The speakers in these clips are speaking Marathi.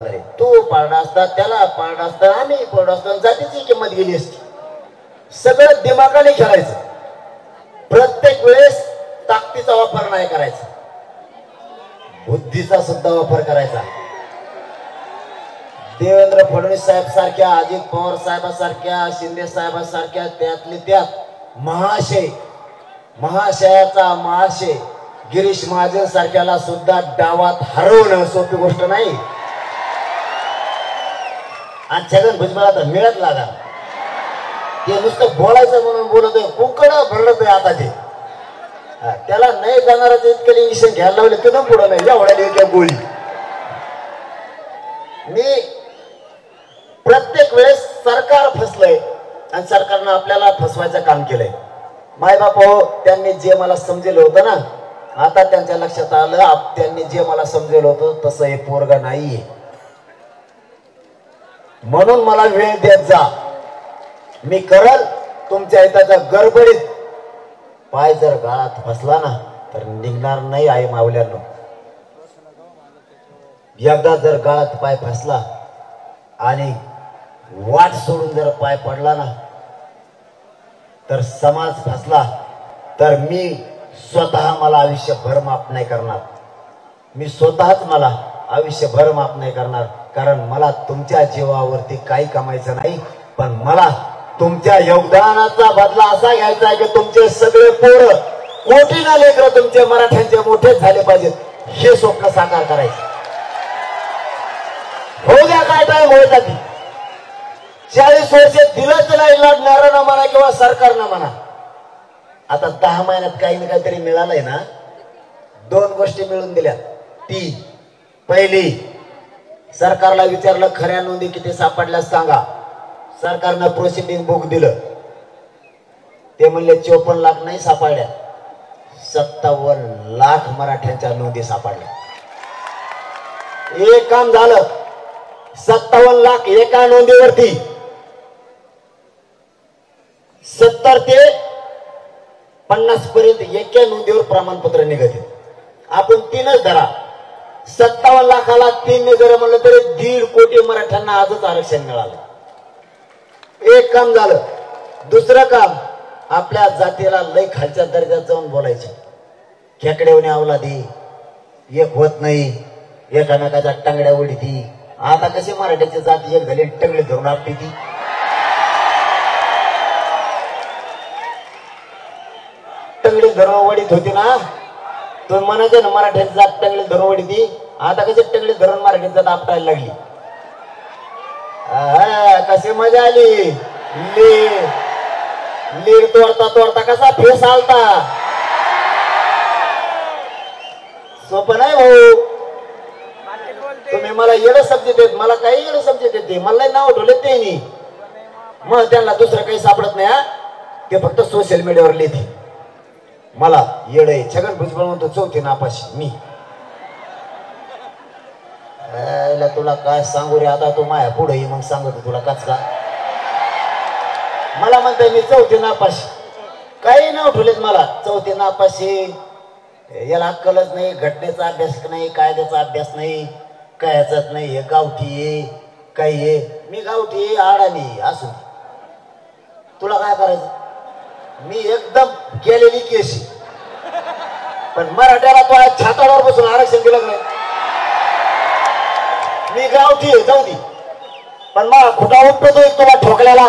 तू पाळणा असता, त्याला पाळणा असता, आम्ही पाळणा असतो, जातीची किंमत गेली असती. सगळं दिमागाने खेळायचं. प्रत्येक वेळेस ताकदीचा वापर नाही करायचा, बुद्धीचा सुद्धा वापर करायचा. देवेंद्र फडणवीस साहेब सारख्या, अजित पवार साहेबांसारख्या, शिंदे साहेबांसारख्या, त्यातले त्यात महाशयाचा महाशय गिरीश महाजन सारख्याला सुद्धा डावात हरवणं सोपी गोष्ट नाही. आज छगन भुजबळ तर मिळत लागा, ते नुसतं बोलायचं म्हणून बोलतोय, कुकडं भरडतोय. आता ते त्याला नाही जाणाराचं इतकं इंजेक्शन घ्यायला लावले, कदम पुढं नाही एवढ्या गोळी. मी प्रत्येक वेळेस सरकार फसलंय आणि सरकारनं आपल्याला फसवायचं काम केलंय. मायबाप हो, त्यांनी जे मला समजेल होतं ना, आता त्यांच्या लक्षात आलं, त्यांनी जे मला समजेल होतं तसं हे पोरगा नाहीये. म्हणून मला वेळ देत जा, मी करल तुमच्या हिताच्या गडबडीत. पाय जर गाळात फसला ना तर निघणार नाही आई मावल्यानं. एकदा जर गाळात पाय फसला आणि वाट सोडून जर पाय पडला ना तर समाज फसला, तर मी स्वतः मला आयुष्यभर माफ नाही करणार. मी स्वतःच मला आयुष्यभर माफ नाही करणार, कारण मला तुमच्या जीवावरती काही कमायचं नाही, पण मला तुमच्या योगदानाचा बदला असा घ्यायचा आहे की तुमचे सगळे पोरं, कोटीना लेकरं तुमचे मराठ्यांचे मोठेच झाले पाहिजेत, हे स्वप्न साकार करायचं. होऊ द्या काय टाइम व्हायचा ती. 40 वर्ष दिलंच नाही लढणारं म्हणा किंवा सरकारनं म्हणा. आता 10 महिन्यात काही ना काहीतरी मिळालंय ना. 2 गोष्टी मिळून दिल्या. ती पहिली, सरकारला विचारलं खऱ्या नोंदी किती सापडल्या सांगा. सरकारनं प्रोसिडिंग बुक दिलं, ते म्हणले 54 लाख नाही सापडल्या, 57 लाख मराठ्यांच्या नोंदी सापडल्या. एक काम झालं, 57 लाख एका नोंदीवरती 70 ते 50 पर्यंत एका नोंदीवर प्रमाणपत्र निघते. आपण 3च धरा, 57 लाखाला 3 जर म्हणलं तरी 1.5 कोटी मराठ्यांना आजच आरक्षण मिळालं. एक काम झालं. दुसरं काम, आपल्या जातीला लय खालच्या दर्जात जाऊन बोलायचं. खेकड्यावणी अवलादी, एक होत नाही, एकामेकाच्या टांगड्या उडीती. आता कशी मराठ्याची जाती एक झाली, टंगडी धरून आपली ती. टंगडी धरून वडीत होती ना, तो म्हणायचे ना मराठ्याची जात टंगडी धरून वडीती. आता कशी टंगडी धरून मराठ्याची जात आपटायला लागली. कशी मजा आली. लीड तोडता तोडता कसा फेस आलता. सोपं नाही भाऊ. तुम्ही मला येडं समजत देत, मला काही येडं समजत येते, मला नाव ठेवले ते नाही. मग त्यांना दुसरं काही सापडत नाही. ते फक्त सोशल मीडियावर लिहिते. मला येड आहे. छगन भुजबळ म्हणतो 4थी नापाशी. मी तुला काय सांगू रे, आता तू माया पुढे मग सांगतो तुला काच का. मला म्हणताय मी 4थी नापाशी. काही नाव ठेवलेत मला 4थी नापाशी. याला अक्कलच नाही, घटनेचा अभ्यास नाही, कायद्याचा अभ्यास नाही, काय ह्याचाच नाही. हे गावठी आहे, काही आहे. मी गावठी आहे, आडाणी असू. तुला काय करायचं. मी एकदम गेलेली केशी. पण मराठ्याला तो आज छातावर बसून आरक्षण दिलं नाही. मी गावठी आहे, जाऊ दे. पण मला खुटा उपटतोय तुला ठोकल्याला.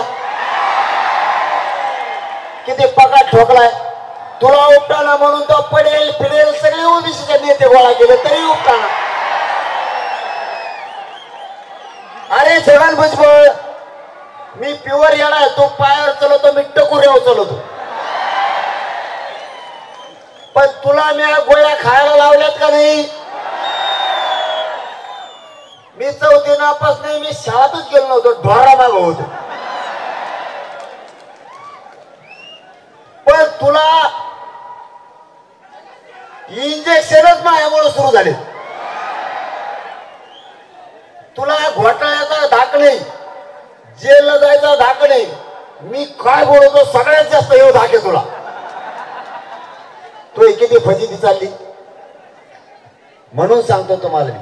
किती पगार ठोकलाय तुला उपटाना म्हणून तो पडेल फिरेल सगळे ओबीसीचे नेते गोळा केले तरी उपटाना. अरे छगन भुजबळ, मी प्युअर येणार आहे. तो पायावर चालवतो, मी टकुऱ्यावर चालवतो. पण तुला मी गोळ्या खायला लावल्यात का नाही. मी 4थी नापास नाही, मी शाळेतच गेलो नव्हतो, ढोरा माग होतो. पण तुला इंजेक्शनच माझ्यामुळे सुरू झाले. तुला घोटाळ्याचा धाक नाही, जेलला जायचा धाक नाही. मी काय बोलतो सगळ्यात जास्त येऊ धाक आहे तुला. तू किती फजिती चालली. म्हणून सांगतो तुम्हाला मी,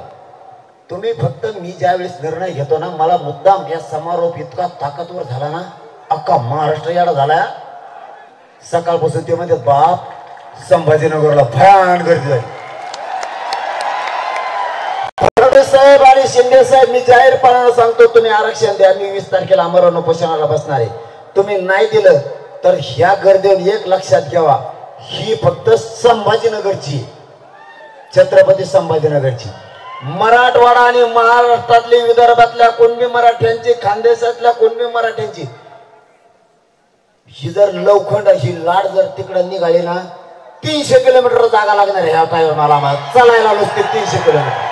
तुम्ही फक्त मी ज्यावेळेस निर्णय घेतो ना, मला मुद्दाम या समारोप इतका ताकदवर झाला ना, अख्खा महाराष्ट्र याला झाला. सकाळपासून ते म्हणजे बाप संभाजीनगरला भयान गर्दी झाली. फडणवीस साहेब आणि शिंदे साहेब, मी जाहीरपणाने सांगतो, तुम्ही आरक्षण द्या. मी 20 तारखेला आमरण उपोषणाला बसणार आहे. तुम्ही नाही दिलं तर ह्या गर्दीवर एक लक्षात घ्यावा, ही फक्त संभाजीनगरची, छत्रपती संभाजीनगरची. मराठवाडा आणि महाराष्ट्रातली, विदर्भातल्या कुणबी मराठ्यांची, खानदेशातल्या कुणबी मराठ्यांची ही जर लवखंड अशी लाट जर तिकडे निघाली ना, 300 किलोमीटर जागा लागणार ह्या टायमाला. मला चालायला नुसते 300 किलोमीटर.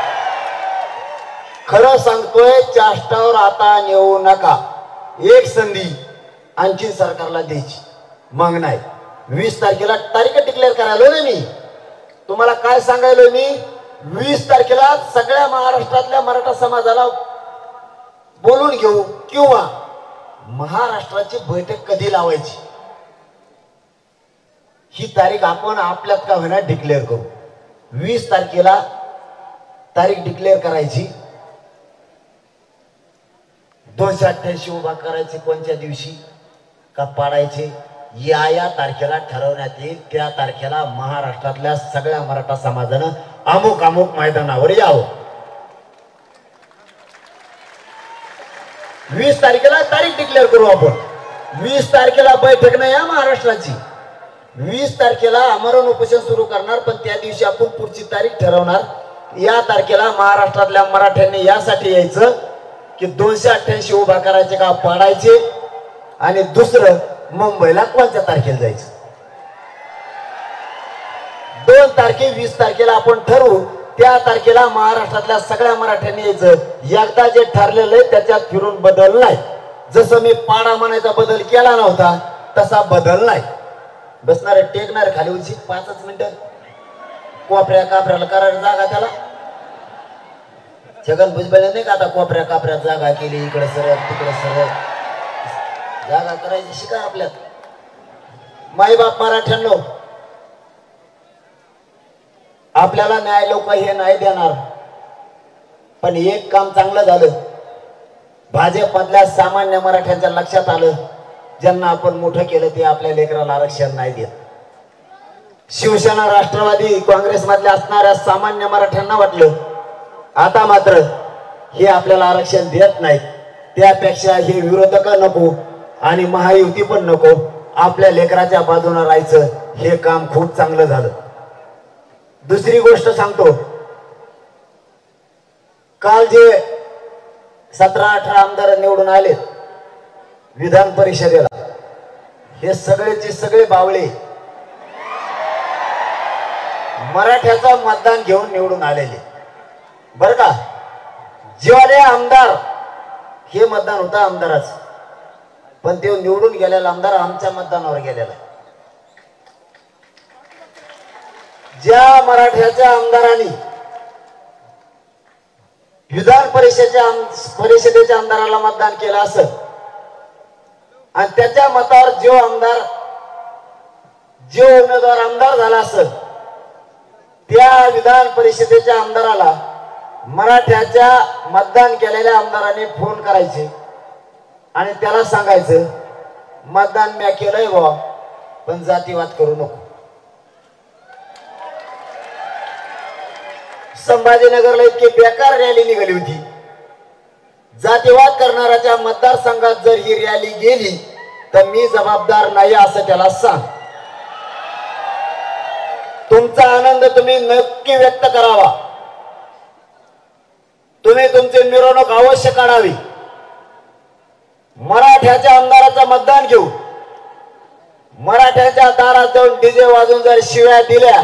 खरं सांगतोय, चाष्टावर आता नेऊ नका. एक संधी आणखी सरकारला द्यायची, मग नाही. 20 तारखेला तारीख डिक्लेअर करायलो ना मी. तुम्हाला काय सांगायलो मी, 20 तारखेला सगळ्या महाराष्ट्रातल्या मराठा समाजाला बोलून घेऊ किंवा महाराष्ट्राची बैठक कधी लावायची ही तारीख आपण आपल्यात का होईना डिक्लेअर करू. 20 तारखेला तारीख डिक्लेअर करायची. 288 उभा करायचे कोणत्या दिवशी का पाडायचे या तारखेला ठरवण्यात येईल. त्या तारखेला महाराष्ट्रातल्या सगळ्या मराठा समाजानं अमुक अमुक मैदानावर यावं. 20 तारखेला तारीख डिक्लेअर करू आपण. 20 तारखेला बैठक नाही या महाराष्ट्राची. 20 तारखेला आमरण उपोषण सुरू करणार, पण त्या दिवशी आपण पुढची तारीख ठरवणार. या तारखेला महाराष्ट्रातल्या मराठ्यांनी यासाठी यायचं की 288 उभा करायचे का पाडायचे, आणि दुसरं मुंबईला कोणत्या तारखेला जायचं. 2 तारखे 20 तारखेला आपण ठरवू. त्या तारखेला महाराष्ट्रातल्या सगळ्या मराठ्यांनी यायचं. एकदा जे ठरलेलं आहे त्याच्यात फिरून बदल नाही. जसं मी पाडा म्हणायचा बदल केला नव्हता तसा बदल नाही. बसणारे टेकणार खाली उंची 5 मिनिटं कोपऱ्या कापऱ्याला करायला जागा. त्याला छगन भुजबळ नाही का आता कोपऱ्या कापऱ्यात जागा केली, इकडे सरळ तिकडे सरळ जागा करायची शिका आपल्यात. माईबाप मराठ्यांनो, आपल्याला न्याय लोक हे नाही देणार, पण एक काम चांगलं झालं. भाजपमधल्या सामान्य मराठ्यांच्या लक्षात आलं, ज्यांना आपण मोठं केलं ते आपल्या लेकराला आरक्षण नाही देत. शिवसेना राष्ट्रवादी काँग्रेसमधल्या असणाऱ्या सामान्य मराठ्यांना वाटलं आता मात्र हे आपल्याला आरक्षण देत नाहीत, त्यापेक्षा हे विरोधक नको आणि महायुती पण नको, आपल्या लेकराच्या बाजूने राहायचं. हे काम खूप चांगलं झालं. दुसरी गोष्ट सांगतो, काल जे 17-18 आमदार निवडून आले विधान परिषदेला, हे सगळेचे सगळे बावळे मराठ्याचं मतदान घेऊन निवडून आलेले बर का. जेवाले आमदार हे मतदान होतं आमदाराच, पण ते निवडून गेलेला आमदार आमच्या मतदानावर गेलेला. ज्या मराठ्याच्या आमदारांनी विधान परिषदेच्या आमदाराला मतदान केलं असं आणि त्याच्या मतावर जो उमेदवार आमदार झाला असेल, त्या विधान परिषदेच्या आमदाराला मराठ्याच्या मतदान केलेल्या आमदारांनी फोन करायचे आणि त्याला सांगायचं मतदान मी केलंय बुवा, पण जातीवाद करू नको. संभाजीनगरला इतकी बेकार रॅली निघाली होती. जातीवाद करणाऱ्याच्या मतदारसंघात जर ही रॅली गेली तर मी जबाबदार नाही असं त्याला सांग. तुमचा आनंद तुम्ही नक्की व्यक्त करावा. तुम्ही तुमची मिरवणूक अवश्य काढावी. मराठ्याच्या आमदाराचं मतदान घेऊ. मराठ्याच्या दारात जाऊन डीजे वाजून जर शिव्या दिल्या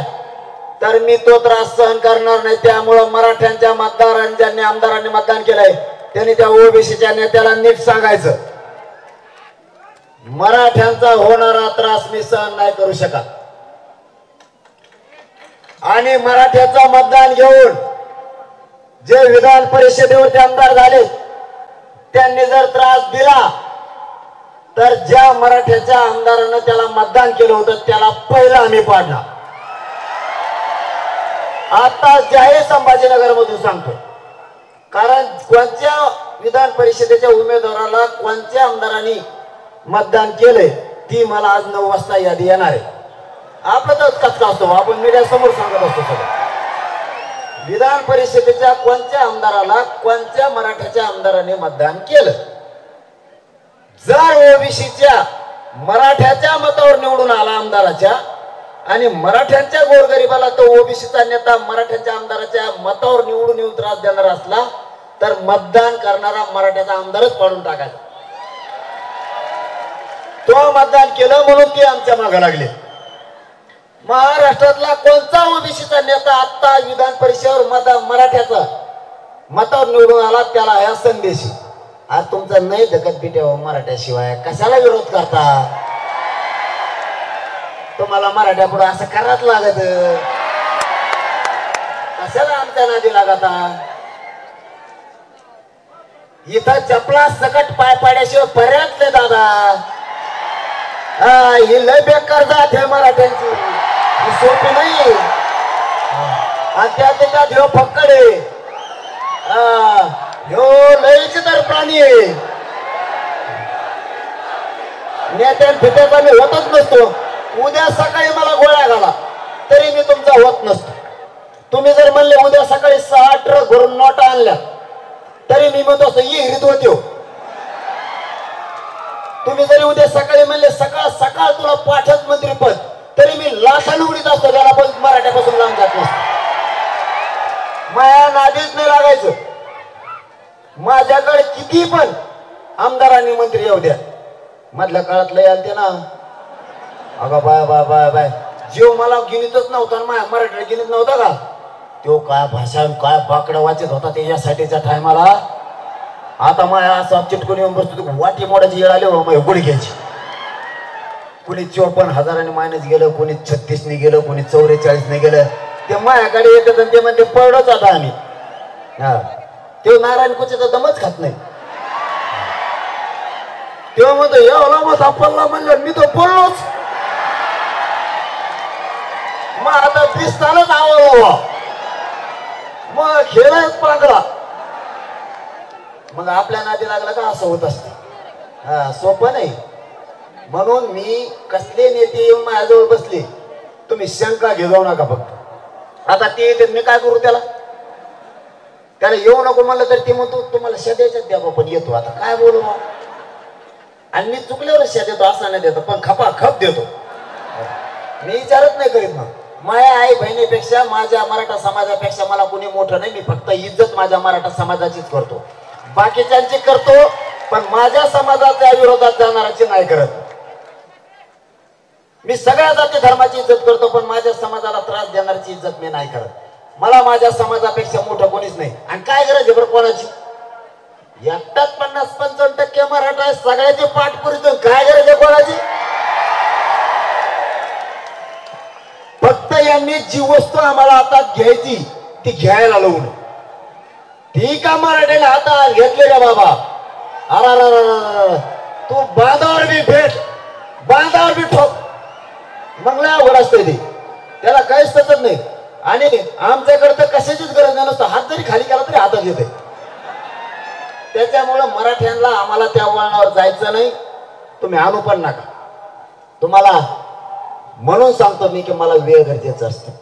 तर मी तो त्रास सहन करणार नाही. त्यामुळे मराठ्यांच्या मतदारांनी आमदारांनी मतदान केलंय त्यांनी त्या ओबीसीच्या नेत्याला नीट सांगायचं, मराठ्यांचा होणारा त्रास मी सहन नाही करू शकत. आणि मराठ्याचं मतदान घेऊन जे विधान परिषदेवरचे आमदार झाले त्यांनी जर त्रास दिला तर ज्या मराठ्याच्या आमदारानं त्याला मतदान केलं होतं त्याला पहिला आम्ही पाडणार. आता जाहीर संभाजीनगर मधून सांगतो, कारण कोणत्या विधान परिषदेच्या उमेदवाराला कोणत्या आमदारांनी मतदान केलंय ती मला आज 9 वाजता यादी येणार आहे. आपलं तर कचका असतो, आपण मीडिया समोर सांगत असतो सगळं. विधान परिषदेच्या कोणत्या आमदाराला कोणत्या मराठ्याच्या आमदाराने मतदान केलं. जर ओबीसीच्या मराठ्याच्या मतावर निवडून आला आमदाराच्या आणि मराठ्यांच्या गोरगरिबाला तो ओबीसीचा नेता मराठ्यांच्या आमदाराच्या मतावर निवडून येऊन त्रास देणार असला तर मतदान करणारा मराठ्याचा आमदारच पाडून टाकायचा. तो मतदान केलं म्हणून ते आमच्या मागे लागले. महाराष्ट्रातला कोणता ओबीसीचा नेता आता विधान परिषदेवर मराठ्याचा मतावर निवडून आला त्याला ह्या संदेश आज तुमचा नाही धकत पिट्यावर मराठ्याशिवाय कशाला विरोध करता. तुम्हाला मराठ्या पुढे असं करावंच लागत, कशाला आमच्या नादी लागता. इथं चपला सकट पाय पाड्याशिवाय पर्यायच नाही दादा. ही लय बेकार जात आहे मराठ्यांची, ही सोपी नाही. आणि त्यात ह्यो फक्कडे ह्यो लयच तर प्राणी आहे. नेत्यान फिट्याचा मी होतच नसतो. उद्या सकाळी मला गोळ्या घाला तरी मी तुमचा होत नसतो. तुम्ही जर म्हणले उद्या सकाळी 6 ट्रक भरून नोटा आणल्या तरी मी म्हणतो असं हिरीत होतो. तुम्ही जरी उद्या सकाळी म्हणले सकाळ सकाळ तुला पाठच मंत्रीपद तरी मी लाखाने उडीत असतो. त्याला पण मराठ्यापासून लांब जात नसतो. माया नादीच नाही लागायचं. माझ्याकडे किती पण आमदारांनी मंत्री येऊ द्या, मधल्या काळात लय आलते ना. अगं बाय बाय बाय बाय जीव मला गिनीतच नव्हता, माझ्या मराठीला गिनीत नव्हता का. तो काय भाषा काय बाकडं वाचत होता त्याच्यासाठीच्या टायमाला. आता माया असं चिटकून येऊन बसतो. वाटी मोडाची येळ आली हो गुडघ्याची. कुणी 54,000 मायनस गेलं, कुणी 36ने गेलं, कुणी 44ने गेलं. ते माझ्याकडे येतात आणि ते म्हणते पडलोच आता आम्ही. हा तो नारायण कुचेचा दमच खात नाही. तेव्हा म्हणतो एवढा मोठा पल्ला म्हणलं मी तो पडलोच. मग आता 20 सालच आवडलो, मग खेळच पांगला. मग आपल्या नादी लागला का असं होत असते. हा सोपं नाही. म्हणून मी कसले नेते येऊन माझ्याजवळ बसले तुम्ही शंका घेऊ नका. फक्त आता ते येते मी काय करू त्याला. त्याला येऊ नको म्हणलं तर ते म्हणतो तुम्हाला शद्याच्याच द्या पण येतो. आता काय बोलू मग. आणि मी चुकल्यावर शा देतो असा नाही देतो पण खपा खप देतो. मी विचारत नाही करीत. मग माझ्या आई बहिणीपेक्षा माझ्या मराठा समाजापेक्षा मला कोणी मोठं नाही. मी फक्त इज्जत माझ्या मराठा समाजाचीच करतो, बाकीच्यांची करतो पण माझ्या समाजाच्या विरोधात जाणाराची नाही करत. मी सगळ्या जाती धर्माची इज्जत करतो पण माझ्या समाजाला त्रास देणाऱ्याची इज्जत मी नाही करत. मला माझ्या समाजापेक्षा मोठं कोणीच नाही. आणि काय गरज आहे बरं कोणाची. एकटाच 50-55% मराठा आहे, सगळ्याचे पाठपुरी काय गरज आहे कोणाची. फक्त यांनी जी वस्तू आम्हाला हातात घ्यायची ती घ्यायला लावून. ठीक आहे मराठीने हातात घेतले का बाबा. अरा तू बांधावर बी भेट, बांधावर बी ठोक, मग लय अवघड असते ते. त्याला काहीच तसंच नाही. आणि आमच्याकडे तर कशाचीच गरज नाही. नसतं हात जरी खाली केला तरी हातात येते. त्याच्यामुळं मराठ्यांना आम्हाला त्या वळणावर जायचं नाही. तुम्ही आणू पण नका. तुम्हाला म्हणून सांगतो मी की मला वेळ गरजेचं असतं.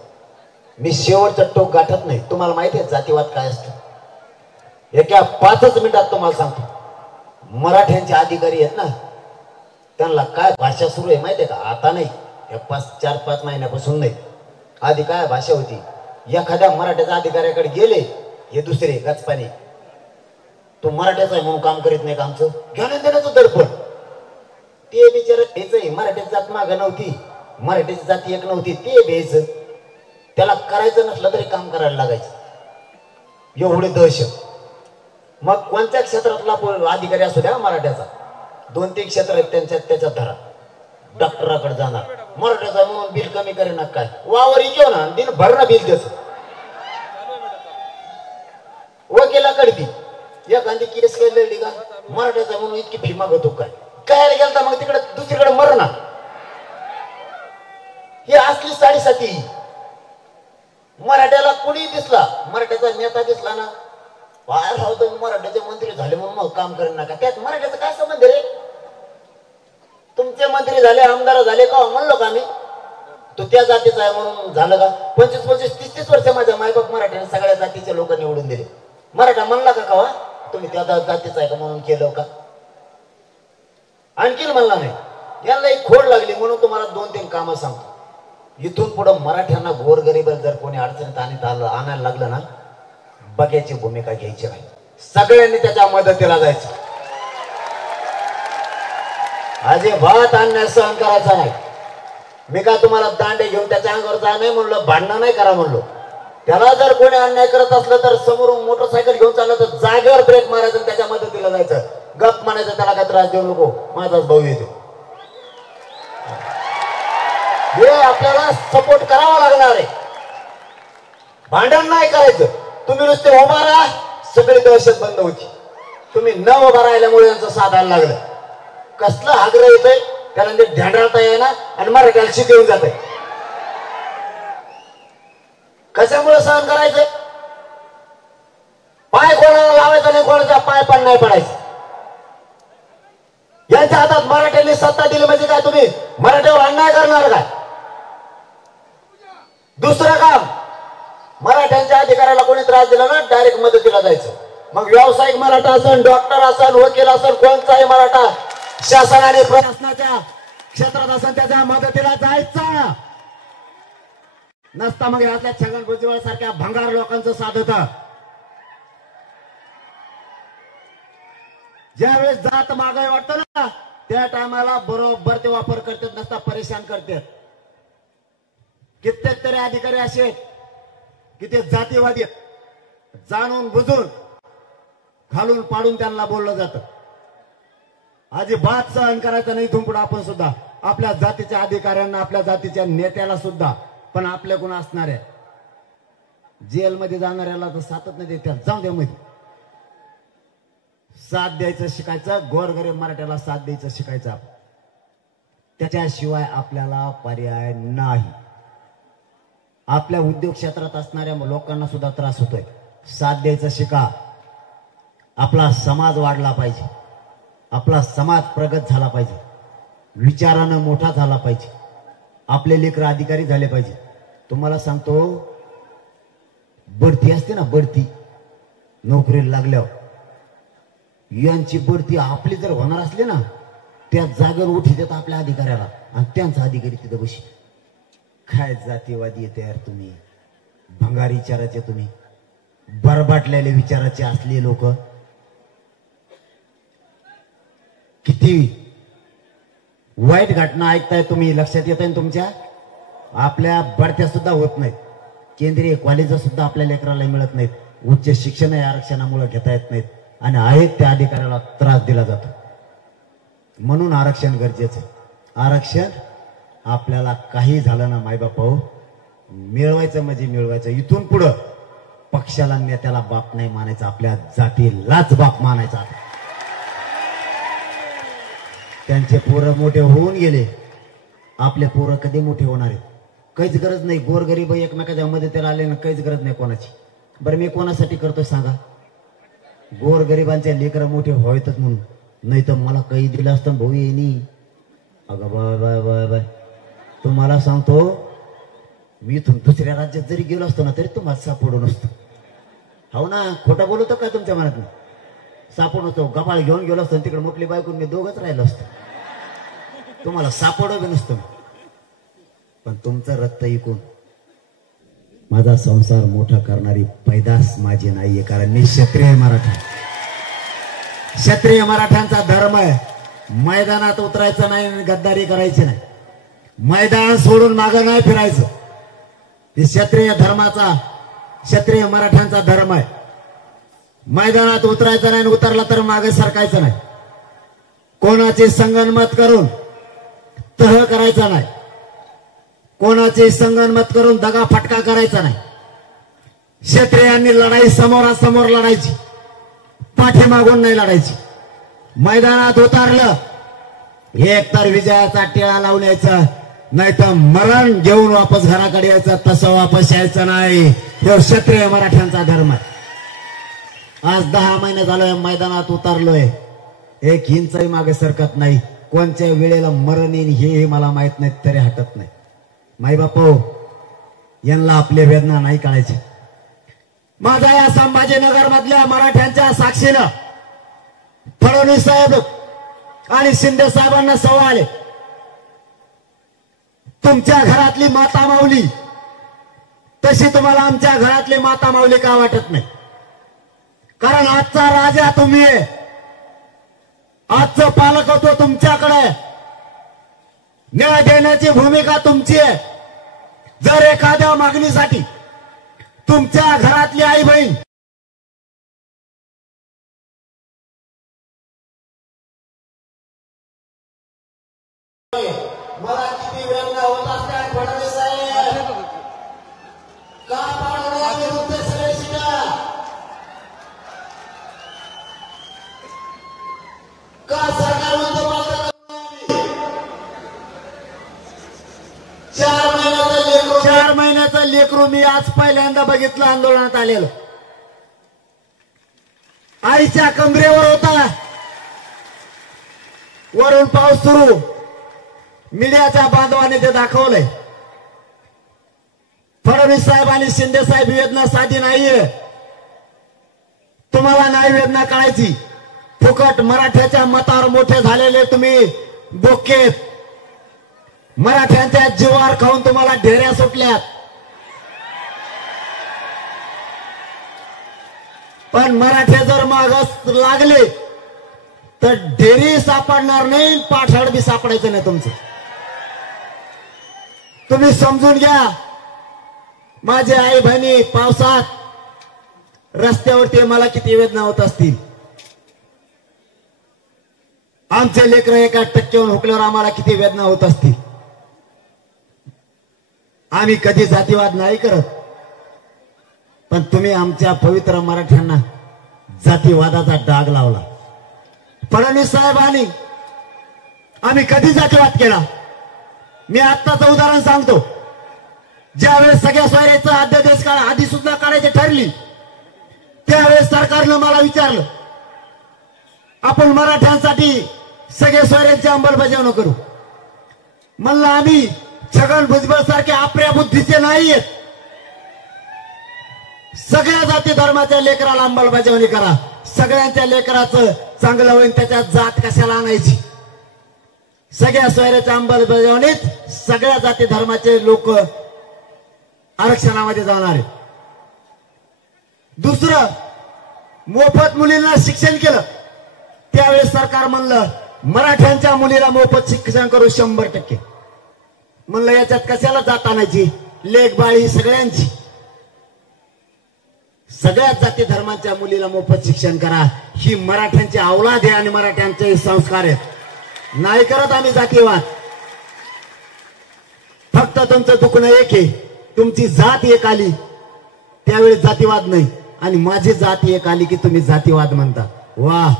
मी शेवटचं टोक गाठत नाही. तुम्हाला माहिती आहे जातीवाद काय असतं. एका 5 मिनिटात तुम्हाला सांगतो. मराठ्यांचे अधिकारी आहेत ना त्यांना काय भाषा सुरू आहे माहिती आहे का. आता नाही, 4-5 महिन्यापासून नाही. आधी काय भाषा होती. एखाद्या मराठ्याच्या अधिकाऱ्याकडे गेले हे दुसरे गचपाने तो मराठ्याचा आहे म्हणून काम करीत नाही का. आमचं घेणं देण्याचं दडपण. ते बिचार घ्यायचंय. मराठ्याची जात मागं नव्हती, मराठ्याची जाती एक नव्हती, ते घ्यायचं. त्याला करायचं नसलं तरी काम करायला लागायचं. एवढे दहशत. मग कोणत्या क्षेत्रातला अधिकारी असू द्या मराठ्याचा, 2-3 क्षेत्र आहेत त्यांच्यात त्याच्यात धरा. डॉक्टराकडे जाणार मराठ्याचा म्हणून बिल कमी करेना काय वावर घेऊ ना दिन भरणं बिल त्याच. वकिलाकडे बी एखादी केस केली का मराठ्याचा म्हणून इतकी फी मागवतो काय. काय गेलता मग तिकडे दुसरीकडे मरणा. ही असली साडेसाती. मराठ्याला कुणी दिसला, मराठ्याचा नेता दिसला ना काय भाऊ तुम्ही मराठ्याचे मंत्री झाले म्हणून मग काम करेन नका, त्यात मराठ्याचा काय संबंध रे? तुमचे मंत्री झाले, आमदार झाले का म्हणलो का मी तू त्या जातीचा आहे म्हणून झालं का? 25-25 30-30 वर्ष माझ्या मायबाप मराठ्याने सगळ्या जातीचे लोक निवडून दिले. मराठा म्हणला का कवा तुम्ही त्या जातीचा आहे का म्हणून केलं का? आणखीन म्हणला नाही. यांना एक खोड लागली म्हणून तुम्हाला 2-3 कामं सांगतो. इथून पुढे मराठ्यांना गोरगरीब जर कोणी अडचणीत आणायला लागलं ना, बघ्याची भूमिका घ्यायची नाही, सगळ्यांनी त्याच्या मदतीला जायचं. अजिबात अन्याय सहन करायचा नाही. मी काय तुम्हाला दांडे घेऊन त्याच्या अंगावर जा नाही म्हणलो, भांडणं नाही करा म्हणलो. त्याला जर कोणी अन्याय करत असलं तर समोरून मोटरसायकल घेऊन चाललं तर जागेवर ब्रेक मारायचं आणि त्याच्या मदतीला जायचं. गप म्हणायचं त्याला काय त्रास देऊ नको, माझाच भाऊ येतो. हे आपल्याला सपोर्ट करावा लागणार आहे. भांडण नाही करायचं. तुम्ही नुसते उभा राहा, सगळी दहशत बंद होती. तुम्ही न उभा राहिल्यामुळे यांचं साधायला लागलं. कसलं आग्रह येतोय त्याला ढांढाळता येईना आणि मराठ्याला शिकवून जात आहे. कशामुळे सहन करायचं? पाय कोणाला लावायचा नाही, कोणाचा पाय पण नाही पडायचं. यांच्या हातात मराठ्यांनी सत्ता दिली म्हणजे काय तुम्ही मराठ्यावर अन्याय करणार काय? दुसरं काम, मराठ्यांच्या अधिकाऱ्याला कोणी त्रास दिला ना डायरेक्ट मदतीला जायचं. मग व्यावसायिक मराठा असेल, डॉक्टर असेल, वकील असेल, कोणताही मराठा शासनाने प्रशासनाच्या क्षेत्रात असेल त्याच्या मदतीला जायचं नसता. मग यातल्या छगन भुजबळ सारख्या भंगार लोकांचं साथ होतं. ज्यावेळेस जात मागाय वाटतं ना त्या टायमाला बरोबर ते वापर करतात, नसता परेशान करतात. कित्येक तरी अधिकारी असे आहेत की ते जातीवादी जाणून बुजून खालून पाडून त्यांना बोललं जातं. अजिबात सहन करायचं नाही. इथून पुढे आपण सुद्धा आपल्या जातीच्या अधिकाऱ्यांना, आपल्या जातीच्या नेत्याला सुद्धा, पण आपल्या गुण असणाऱ्या जेलमध्ये जाणाऱ्याला तर साथच नाही देतात, जाऊ द्या मध्ये. साथ द्यायचं शिकायचं, गोरगरीब मराठ्याला साथ द्यायचं शिकायचं. त्याच्याशिवाय आपल्याला पर्याय नाही. आपल्या उद्योग क्षेत्रात असणाऱ्या लोकांना सुद्धा त्रास होतोय. साथ द्यायचं शिका. आपला समाज वाढला पाहिजे, आपला समाज प्रगत झाला पाहिजे, विचारानं मोठा झाला पाहिजे, आपले लेकर अधिकारी झाले पाहिजे. तुम्हाला सांगतो, बढती असते ना, बढती नोकरीला लागल्यावर यांची बढती आपली जर होणार असली ना, त्या जागेवर उठी देतात आपल्या अधिकाऱ्याला आणि त्यांचा अधिकारी तिथं बशी. काय जातीवादी येते यार तुम्ही, भंगार विचाराचे, तुम्ही बरबाटलेले विचाराचे असले लोक. किती वाईट घटना ऐकताय तुम्ही, लक्षात येत आहे तुमच्या. आपल्या बढत्या सुद्धा होत नाहीत, केंद्रीय कॉलेज सुद्धा आपल्या लेकराला मिळत नाहीत, उच्च शिक्षण आरक्षणामुळे घेता येत नाहीत आणि आहेत त्या अधिकाऱ्याला त्रास दिला जातो. म्हणून आरक्षण गरजेचं. आरक्षण आपल्याला काही झालं ना मायबापाओ, मिळवायचं म्हणजे मिळवायचं. इथून पुढं पक्षाला नेत्याला बाप नाही मानायचा, आपल्या जातीलाच बाप मानायचा. त्यांचे पोरं मोठे होऊन गेले, आपले पोरं कधी मोठे होणार आहेत? काहीच गरज नाही. गोरगरीब एकमेकाच्या मदतीला आले ना, काहीच गरज नाही कोणाची. बरं मी कोणासाठी करतोय सांगा? गोरगरिबांचे लेकरं मोठे व्हावेतच म्हणून. नाही तर मला काही दिलं असतं भाऊ येईनी. अगं बाय बाय बाय बाय, तुम्हाला सांगतो, मी इथून दुसऱ्या राज्यात जरी गेलो असतो ना तरी तुम्हाला सापडू नसतो. हो ना, खोटं बोलतो का तुमच्या मनात? सापडू नसतो. गबाळ घेऊन गेलो असतो, तिकडे मोकली बायकून मी दोघच राहिलो असतो, तुम्हाला सापडो बी नसतो. पण तुमचं रक्त ऐकून माझा संसार मोठा करणारी पैदास माझी नाहीये, कारण मी क्षत्रिय मराठा. क्षत्रिय मराठ्यांचा धर्म आहे, मैदानात उतरायचं नाही, गद्दारी करायची नाही, मैदान सोडून मागं नाही फिरायचं. हे क्षत्रिय धर्माचा, क्षत्रिय मराठ्यांचा धर्म आहे. मैदानात उतरायचं नाही, उतरला तर मागे सरकायचं नाही, कोणाची संगनमत करून तह करायचा नाही, कोणाची संगनमत करून दगा फटका करायचा नाही. क्षत्रियांनी लढाई समोरासमोर लढायची, पाठीमागून नाही लढायची. मैदानात उतरलं एक तर विजयाचा टिळा लावून यायचा, नाही तर मरण घेऊन वापस घराकडे यायचं. तसं वापस यायचं नाही. हे क्षत्रिय मराठ्यांचा धर्म आहे. आज 10 महिने झालोय मैदानात उतरलोय, एक इंचही मागे सरकत नाही. कोणत्या वेळेला मरण येईल हे मला माहित नाही, तरी हटत नाही. माई बापू, यांना आपल्या वेदना नाही कळायचे. माझा या संभाजीनगर मधल्या मराठ्यांच्या साक्षीनं फडणवीस साहेब आणि शिंदे साहेबांना सवाल आहे, तुमच्या घरातली माता माऊली तशी तुम्हाला आमच्या घरातली माता माऊली का वाटत नाही? कारण आजचा राजा तुम्ही आहे, आजचं पालकत्व तुमच्याकडे, न्याय देण्याची भूमिका तुमची आहे. जर एखाद्या मागणीसाठी तुमच्या घरातली आई बहीण मला किती वेदना होत असतात फडणवीस साहेब, का पाडण्याविरुद्ध सगळे शिका, का सरकारविरुद्ध बोलता? 4 महिन्याचं लेकरू मी आज पहिल्यांदा बघितलं आंदोलनात आलेलं. आईच्या कमरेवर होता, वरून पाऊस सुरू, मीडियाच्या बांधवाने ते दाखवलंय. फडणवीस साहेब आणि शिंदे साहेब वेदना साधी नाहीये, तुम्हाला नाही वेदना कळायची. फुकट मराठ्याच्या मतावर मोठे झालेले तुम्ही बोकेत, मराठ्यांच्या जीवावर खाऊन तुम्हाला ढेऱ्या सुटल्यात. पण मराठे जर मागास लागले तर ढेरी सापडणार नाही, पाठड बी सापडायचं नाही तुमचं. तुम्ही समजून घ्या. माझे आई बहिणी पावसात रस्त्यावरती मला किती वेदना होत असतील. आमचे लेकरं एका टक्क्यावर हुकल्यावर आम्हाला किती वेदना होत असतील. आम्ही कधी जातीवाद नाही करत, पण तुम्ही आमच्या पवित्र मराठ्यांना जातीवादाचा डाग लावला. फडणवीस साहेबांनी आम्ही कधी जातीवाद केला? मी आत्ताचं उदाहरण सांगतो. ज्यावेळेस सगळ्या सोयऱ्याचं अध्यादेश आधी सुद्धा काढायची ठरली, त्यावेळेस सरकारनं मला विचारलं, आपण मराठ्यांसाठी सगळ्या सोयऱ्यांची अंमलबजावणी करू. म्हणलं आम्ही छगन भुजबळ सारखे आपल्या बुद्धीचे नाहीयेत. सगळ्या जाती धर्माच्या लेकराला अंमलबजावणी करा, सगळ्यांच्या लेकराचं चांगलं होईल, त्याच्यात जात कशाला आणायची? सगळ्या सोयऱ्याच्या अंमलबजावणीत सगळ्या जाती धर्माचे लोक आरक्षणामध्ये जाणार आहेत. दुसरं, मोफत मुलींना शिक्षण केलं, त्यावेळेस सरकार म्हणलं मराठ्यांच्या मुलीला मोफत शिक्षण करू 100%. म्हणलं याच्यात कशाला जात आणायची? लेक बाळी सगळ्यांची, सगळ्या जाती धर्माच्या मुलीला मोफत शिक्षण करा. ही मराठ्यांची औलाद आहे आणि मराठ्यांचे संस्कार आहेत. नाही करत आम्ही जातीवाद. फक्त तुमचं दुखणं एक आहे, तुमची जात एक आली त्यावेळी जातीवाद नाही, आणि माझी जात एक आली की तुम्ही जातीवाद म्हणता. वाह,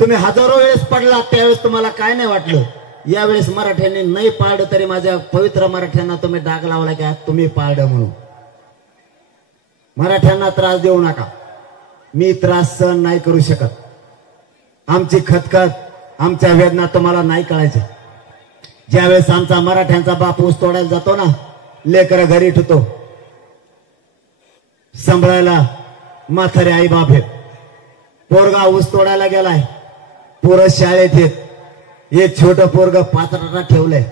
तुम्ही हजारो वेळेस पडलात त्यावेळेस तुम्हाला काय नाही वाटलं. यावेळेस मराठ्यांनी नाही पाळलं तरी माझ्या पवित्र मराठ्यांना तुम्ही डाग लावला की तुम्ही पाळलं म्हणून. मराठ्यांना त्रास देऊ नका. मी त्रास सहन नाही करू शकत. आमची खतखत, आमच्या वेदना तुम्हाला नाही कळायच्या. ज्यावेळेस आमचा मराठ्यांचा बाप ऊस तोडायला जातो ना, लेकरं घरी ठेवतो, सांभाळायला म्हातारे आई बाप आहेत. पोरगा ऊस तोडायला गेलाय, पोरं शाळेत येत, एक छोटं पोरग पात्राला ठेवलंय.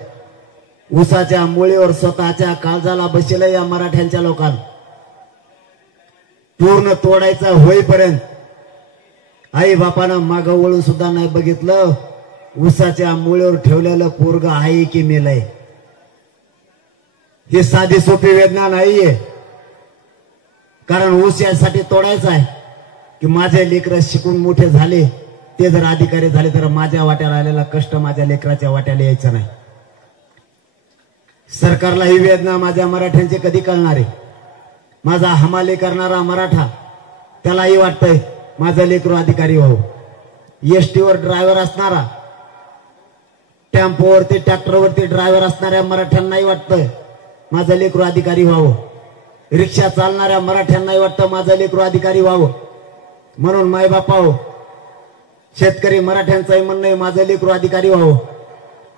ऊसाच्या मुळीवर स्वतःच्या काळजाला बसलंय या मराठ्यांच्या लोकांना. पूर्ण तोडायचा होईपर्यंत आई बापानं मागं वळून सुद्धा नाही बघितलं. ऊसाच्या मुळीवर ठेवलेलं पोरग आहे की मेलय. ही साधी सोपी वेदना नाहीये. कारण ऊस यासाठी तोडायचा आहे की माझे लेकर शिकून मोठे झाले, ते जर अधिकारी झाले तर माझ्या वाट्याला आलेला कष्ट माझ्या लेकराच्या वाट्याला यायचं नाही. सरकारला ही वेदना माझ्या मराठ्यांची कधी कळणार आहे? माझा हमाली करणारा मराठा त्यालाही वाटतंय माझं लेकरू अधिकारी व्हावं. एसटीवर ड्रायव्हर असणारा, टेम्पोवरती ट्रॅक्टरवरती ड्रायव्हर असणाऱ्या मराठ्यांनाही वाटतंय माझं लेकरू अधिकारी व्हावं. रिक्षा चालणाऱ्या मराठ्यांनाही वाटतं माझं लेकरू अधिकारी व्हावं, म्हणून मायबापाव शेतकरी मराठ्यांचंही म्हणणं आहे माझं लेकरू अधिकारी व्हावं.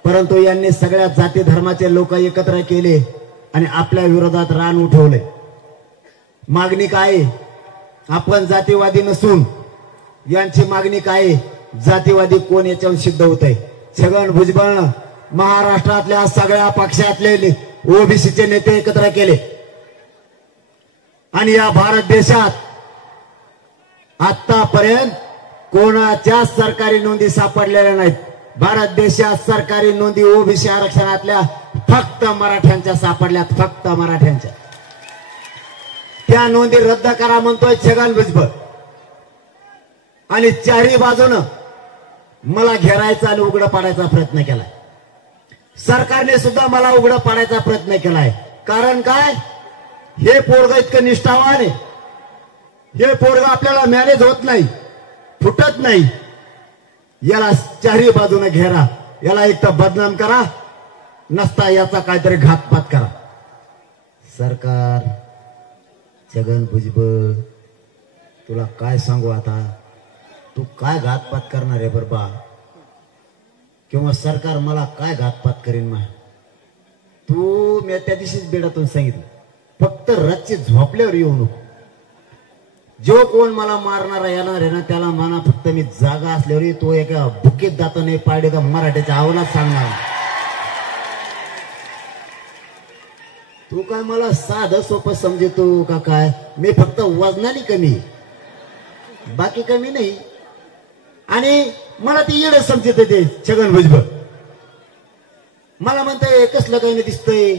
परंतु यांनी सगळ्या जाती धर्माचे लोक एकत्र केले आणि आपल्या विरोधात रान उठवले. मागणी काय? आपण जातीवादी नसून यांची मागणी काय? जातीवादी कोण याच्यावर सिद्ध होत आहे. छगन भुजबळनं महाराष्ट्रातल्या सगळ्या पक्षातले ओबीसीचे नेते एकत्र केले आणि या भारत देशात आतापर्यंत कोणाच्या सरकारी नोंदी सापडलेल्या नाहीत. भारत देशात सरकारी नोंदी ओबीसी आरक्षणातल्या फक्त मराठ्यांच्या सापडल्यात, फक्त मराठ्यांच्या. त्या नोंदी रद्द करा म्हणतोय छगन भुजबळ आणि चारही बाजूनं मला घेरायचा आणि उघडं पाडायचा प्रयत्न केलाय. सरकारने सुद्धा मला उघडं पाडायचा प्रयत्न केलाय. कारण काय? हे पोरग इतकं निष्ठावान आहे, हे पोरग आपल्याला मॅनेज होत नाही, फुटत नाही. याला चारही बाजूने घेरा, याला एक तर बदनाम करा, नसता याचा काहीतरी घातपात करा. सरकार छगन भुजबळ तुला काय सांगू आता, तू काय घातपात करणार आहे बरबा, किंवा सरकार मला काय घातपात करीन मा. तू मी त्या दिवशीच बेडातून सांगितलं, फक्त रातची झोपल्यावर येऊ नको. जो कोण मला मारणारा येणार आहे ना त्याला म्हणा फक्त मी जागा असल्यावर तो एका बुकेत जातो नाही पाडे का मराठ्याच्या आवलाच सांगणार. तू काय मला साधं सोपं समजतो का काय? मी फक्त वजनाने कमी, बाकी कमी नाही. आणि मला ती येड समजत ते छगन भुजबळ. मला म्हणतोय कसलं काही नाही दिसतंय,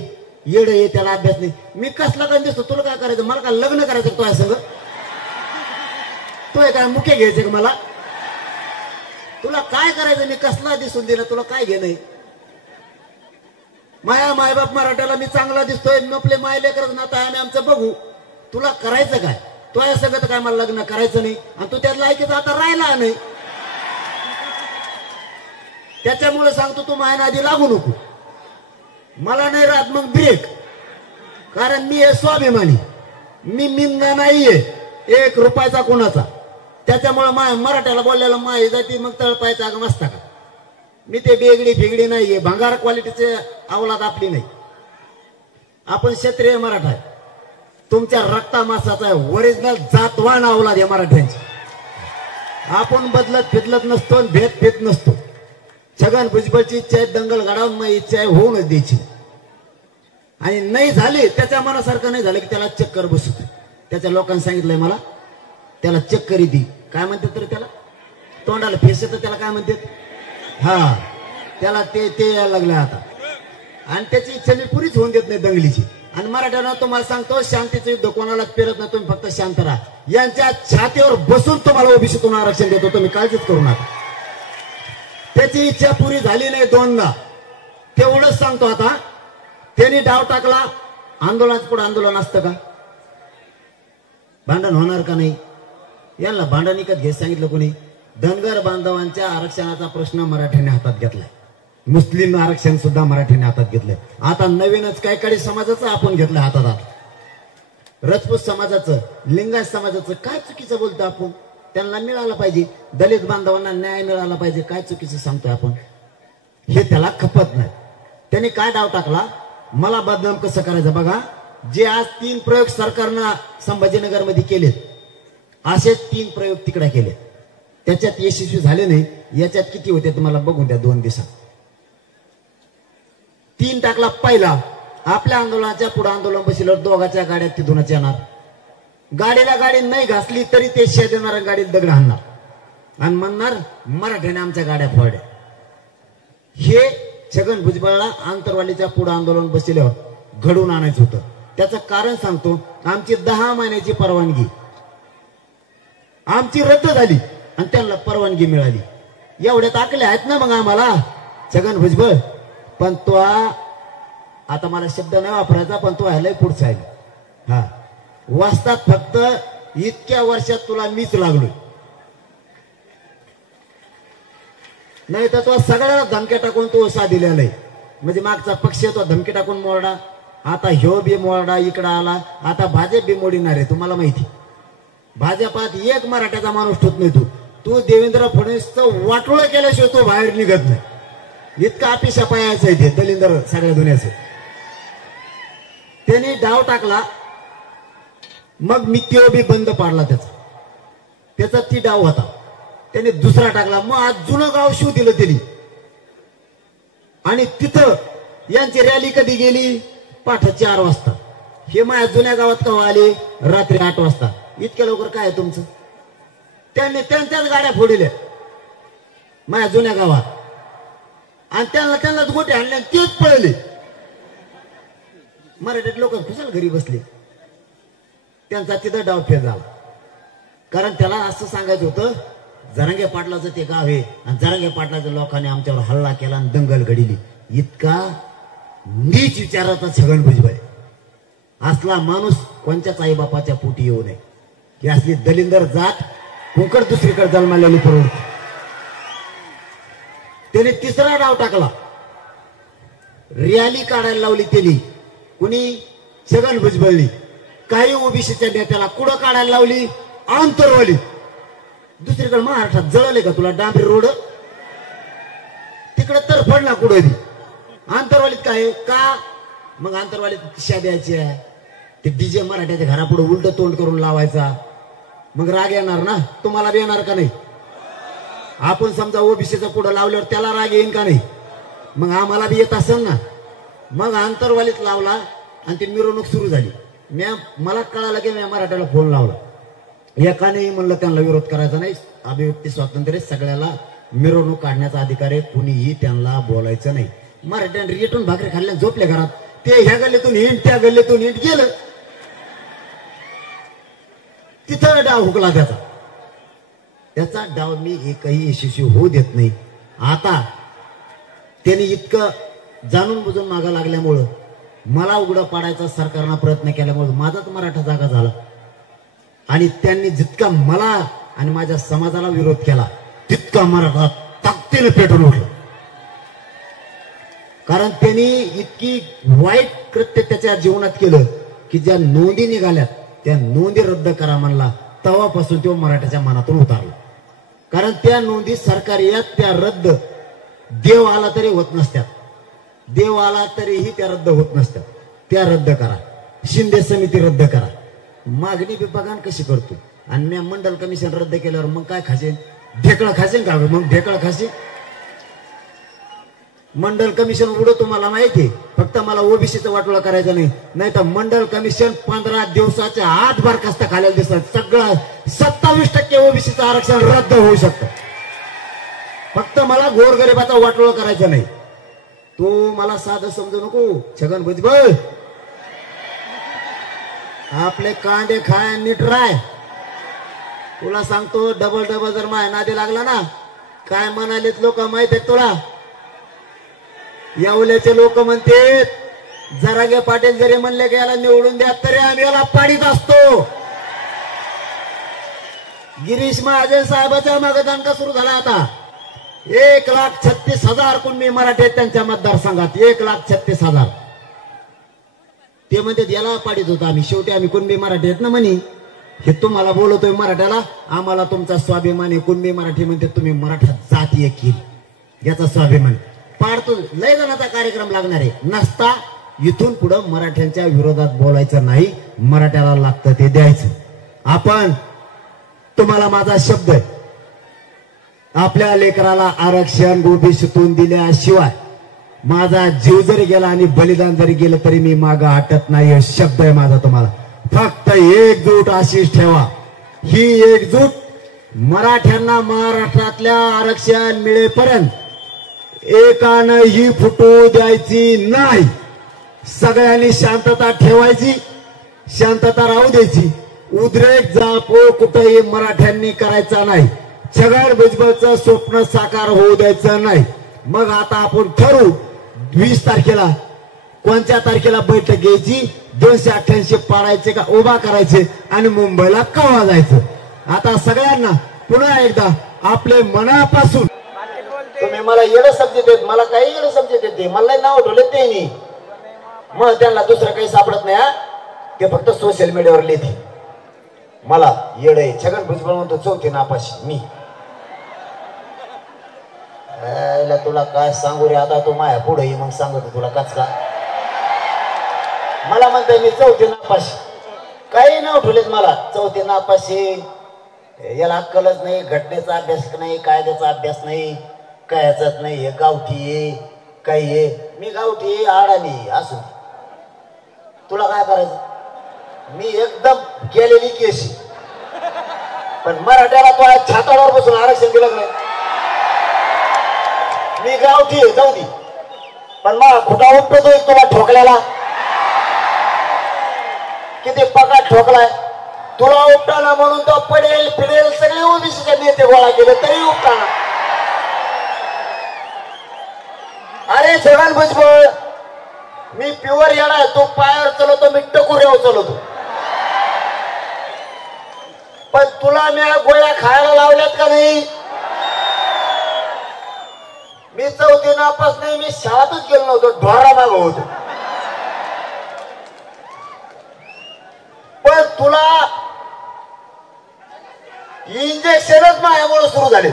येड आहे, त्याला अभ्यास नाही. मी कसला काही दिसतो, तुला काय करायचं? मला काय लग्न करायचं तो संग? तो काय मुख्य घ्यायचे का मला? तुला काय करायचं? मी कसला दिसून दिला, तुला काय घेणं? माया मायबाप मराठ्याला मी चांगला दिसतोय, आपले माय लेकरच नातं आहे, आम्ही आमचं बघू. तुला करायचं काय? तो या सगळं काय मला लग्न करायचं नाही आणि तू त्यात लायकीचा आता राहिला नाही. त्याच्यामुळे सांगतो तू माझ्या आधी लागू नको. मला नाही राहत मग ब्रेक, कारण मी आहे स्वाभिमानी, मी निंदा नाहीये एक रुपयाचा कोणाचा. त्याच्यामुळे मराठ्याला बोललेला माय जाती मग तळपायचा अगं मस्ता का. मी ते बेगडी फिगडी नाहीये, भंगार क्वालिटीचे अवलाद आपली नाही. आपण क्षत्रिय मराठा आहे, तुमच्या रक्ता मासाचा आहे, ओरिजिनल जातवान अवलाद आहे मराठ्यांची. आपण बदलत फिदलत नसतो, भेद भेद नसतो. छगन भुजबळची इच्छा आहे दंगल घडावून, मग इच्छा आहे होऊनच द्यायची. आणि नाही झाली त्याच्या मनासारखं नाही झालं की त्याला चक्कर बसत. त्याच्या लोकांनी सांगितलंय मला त्याला चक्कर येते. काय म्हणतात तर त्याला तोंडाला फेस येतं, त्याला काय म्हणतात? हा, त्याला ते यायला लागलं आता. आणि त्याची इच्छा मी पुरीच होऊन देत नाही दंगलीची. आणि मराठ्यांना तुम्हाला सांगतो शांतीचं युद्ध कोणालाच पेरत नाही, तुम्ही फक्त शांत राहा. यांच्या छातीवर बसून तुम्हाला ओबीसीतून आरक्षण देतो, तुम्ही काळजीच करू नका. त्याची इच्छा पुरी झाली नाही दोनदा, तेवढंच सांगतो. आता त्यांनी डाव टाकला, आंदोलनाचं पुढे आंदोलन असतं का? भांडण होणार का नाही? यांना भांडण विकत घ्यायला सांगितलं कोणी? धनगर बांधवांच्या आरक्षणाचा प्रश्न मराठ्यांनी हातात घेतलाय, मुस्लिम आरक्षण सुद्धा मराठ्यांनी हातात घेतलंय. आता नवीनच काय काळी समाजाचं आपण घेतलं हातात. आता राजपूत समाजाचं, लिंगायत समाजाचं काय चुकीचं बोलतो आपण? त्यांना मिळालं पाहिजे, दलित बांधवांना न्याय मिळाला पाहिजे, काय चुकीचं सांगतोय आपण? हे त्याला खपत नाही. त्यांनी काय डाव टाकला, मला बदनाम कसं करायचं बघा. जे आज 3 प्रयोग सरकारनं संभाजीनगर मध्ये केलेत, असे 3 प्रयोग तिकडे केले, त्याच्यात यशस्वी झाले नाही. याच्यात किती होते तुम्हाला बघून द्या 2 दिवसात. 3 टाकला. पहिला, आपल्या आंदोलनाच्या पुढे आंदोलन बसल्यावर दोघांच्या गाड्यात तिथूनच येणार, गाडीला गाडी नाही घासली तरी ते शेत देणार, गाडीत दगड हाणणार आणि म्हणणार मराठ्याने आमच्या गाड्या फोडल्या. हे छगन भुजबळला आंतरवालीच्या पुढे आंदोलन बसल्यावर घडून आणायचं होतं. त्याचं कारण सांगतो. आमची 10 महिन्याची परवानगी आमची रद्द झाली आणि त्यांना परवानगी मिळाली. एवढ्यात आकले आहेत ना मग आम्हाला छगन भुजबळ. पण तो आता मला शब्द नाही वापरायचा, पण तो ह्याला पुढचा आहे. हा, वाचतात फक्त इतक्या वर्षात तुला मीच लागलोय, नाही तर तो सगळ्याला धमक्या टाकून तो असा दिलेला आहे. म्हणजे मागचा पक्ष तो धमकी टाकून मोरडा, आता ह्यो बी मोडा इकडं आला, आता भाजप बी मोडीणार आहे. तुम्हाला माहिती भाजपात एक मराठ्याचा माणूस ठेवत नाही. तू देवेंद्र फडणवीसचं वाटोळं केल्याशिवाय तो बाहेर निघत नाही. इतका अपिशा पायाचं आहे ते दलिंदर सगळ्या दुनियाचं. त्याने डाव टाकला, मग मी तो बी बंद पाडला त्याचा ती डाव होता. त्याने दुसरा टाकला, मग आज जुनं गाव शिव दिलं त्यांनी. आणि तिथं यांची रॅली कधी गेली? पाठ 4 वाजता. हे माझ्या जुन्या गावात केव्हा आले? रात्री 8 वाजता. इतक्या लवकर काय आहे तुमचं? त्यांनी त्यांच्याच गाड्या फोडल्या माझ्या जुन्या गावात, आणि त्यांनाच गोटे आणले, तेच पळले. मराठीत लोक खुशाल घरी बसले. त्यांचा तिथं डाव फेल झाला. कारण त्याला असं सांगायचं होतं, जरांगे पाटलाचं ते गाव आहे आणि जरांगे पाटलाच्या लोकांनी आमच्यावर हल्ला केला आणि दंगल घडली. इतका नीच विचाराचा छगन भुजबळ असला माणूस कोणत्याच आई बापाच्या पोटी येऊ नये. ही असली दलिंदर जात कुंकड दुसरीकडे जन्मालेली परवडते. त्याने तिसरा डाव टाकला, रॅली काढायला लावली त्यांनी. कुणी? छगन भुजबळनी. काही ओबीसीच्या नेत्याला कुठं काढायला लावली? आंतरवाली. दुसरीकडे महाराष्ट्रात जळले का तुला डांबरी रोड? तिकडे तर फडला कुठं आंतरवालीत काय का? मग आंतरवालीत शिक्षा द्यायची आहे. ते डीजे मराठ्याच्या घरापुढे उलट तोंड करून लावायचा. मग राग येणार ना? तुम्हाला बी येणार का नाही? आपण समजा ओबीसीचं पुढं लावल्यावर त्याला राग येईन का नाही? मग आम्हाला बी येत असेल ना. मग आंतरवालीत लावला आणि ती मिरवणूक सुरू झाली. मला कळालं की मी मराठ्याला फोन लावला. एकानेही म्हणलं त्यांना विरोध करायचा नाही, अभिव्यक्ती स्वातंत्र्य, सगळ्याला मिरवणूक काढण्याचा अधिकार आहे, कुणीही त्यांना बोलायचं नाही. मराठ्यांनी रिटून भाकरी खाल्ल्या झोपल्या घरात. ते ह्या गल्लीतून हिंड त्या गल्लीतून हिंड गेलं. तिथं डाव हुकला त्याचा डाव मी एकही यशस्वी होऊ देत नाही. आता त्यांनी इतकं जाणून बुजून मागा लागल्यामुळं, मला उघडं पाडायचा सरकारनं प्रयत्न केल्यामुळे माझाच मराठा जागा झाला. आणि त्यांनी जितका मला आणि माझ्या समाजाला विरोध केला तितका मराठा ताकदीने पेटून उठला. कारण त्यांनी इतकी वाईट कृत्य त्याच्या जीवनात केलं की ज्या नोंदी निघाल्यात त्या नोंदी रद्द करा म्हणला. तेव्हापासून तो मराठ्याच्या मनातून उतारला. कारण त्या नोंदी सरकारी यात त्या रद्द, देव आला तरी होत नसत्यात, देव आला तरीही त्या रद्द होत नसत्यात. त्या रद्द करा. शिंदे समिती रद्द करा. मागणी विभागान कशी करतो? आणि मी मंडल कमिशन रद्द केल्यावर मग काय खाशील? ढेकळं खाशील का? मग ढेकळं खाशील. मंडल कमिशन उडो तुम्हाला माहिती, फक्त मला ओबीसीचं वाटोळा करायचं नाही. नाही तर मंडल कमिशन 15 दिवसाच्या आत बरखास्त खाल्याला दिसत. सगळं 27% ओबीसीचं आरक्षण रद्द होऊ शकतं. फक्त मला गोरगरिबाचा वाटोळा करायचा नाही. तू मला साधं समजू नको छगन भुजबळ. आपले कांदे खाय नीट राय. तुला सांगतो डबल जर माय नादी लागला ना, काय म्हणालेत लोक माहित आहेत तुला? यावल्याचे लोक म्हणते जरांगे पाटील जरी म्हणले की याला निवडून द्या तरी आम्ही याला पाडीत असतो. गिरीश महाजन साहेबांचा मतदान सुरू झाला. आता 1,36,000 कुणबी मराठी आहेत त्यांच्या मतदारसंघात. 1,36,000. ते म्हणतात याला पाडीत होता आम्ही. शेवटी आम्ही कुणबी मराठी आहेत ना म्हणे. हे तुम्हाला बोलतोय मराठ्याला, आम्हाला तुमचा स्वाभिमान आहे. कुणबी मराठी म्हणते तुम्ही मराठा जाती येईल याचा स्वाभिमान पाडतो. लय जणांचा कार्यक्रम लागणार आहे. नसता इथून पुढं मराठ्यांच्या विरोधात बोलायचं नाही. मराठ्याला लागतं ते द्यायचं. आपण तुम्हाला माझा शब्द आहे, आपल्या लेकराला आरक्षण ओबीसीतून दिल्याशिवाय माझा जीव जरी गेला आणि बलिदान जरी गेलं तरी मी मागं हटत नाही. शब्द आहे माझा तुम्हाला. फक्त एकजूट अशीच ठेवा. ही एकजूट मराठ्यांना महाराष्ट्रातल्या आरक्षण मिळेपर्यंत एकानंही फुटू द्यायची नाही. सगळ्यांनी शांतता ठेवायची, शांतता राहू द्यायची. उद्रेक जापो कुठेही मराठ्यांनी करायचा नाही. छगन भुजबळचं स्वप्न साकार होऊ द्यायचं नाही. मग आता आपण ठरवू 20 तारखेला कोणत्या तारखेला बैठक घ्यायची, 288 पाडायचे का उभा करायचे आणि मुंबईला केव्हा जायचं. आता सगळ्यांना पुन्हा एकदा आपले मनापासून, तुम्ही मला येणं समजत देत, मला काही येणं समजत येते, मला नाव ठेवले ते नाही. मग त्यांना दुसरं काही सापडत नाही. हा ते फक्त सोशल मीडियावर लिहिते मला येडे छगन भुजबळ म्हणतो चौथी नापाशी. मी तुला काय सांगू रे आता, तू माया पुढे मग सांगतो तुला काच का. मला म्हणतोय मी चौथी नापाशी. काही नाव ठेवलेत मला चौथी नापाशी. याला अक्कलच नाही, घटनेचा अभ्यास नाही, कायद्याचा अभ्यास नाही, काय ह्याचाच नाही. हे गावठी ये काही ये. मी गावठी आडाणी असू तुला काय करायचं. मी एकदम केलेली केशी. पण मराठ्याला तो आज छातावर बसून आरक्षण दिलं नाही. मी गावठी आहे जाऊ दे, पण मला खुटा उपटतोय तुला ठोकल्याला. किती पगार ठोकलाय तुला उपटाना म्हणून तो पडेल फिरेल सगळे ओबीसीचे नेते गोळा केले तरी उपटाना. अरे छगन भुजबळ मी प्युअर येणार आहे. तो पायावर चालवतो, मी टकुऱ्यावर चालवतो. पण तुला मी गोळ्या खायला लावल्यात का नाही. मी चौथी नापास नाही, मी शाळेतच गेलो नव्हतो, ढोरा माग होतो. पण तुला इंजेक्शनच माझ्यामुळे सुरू झाले.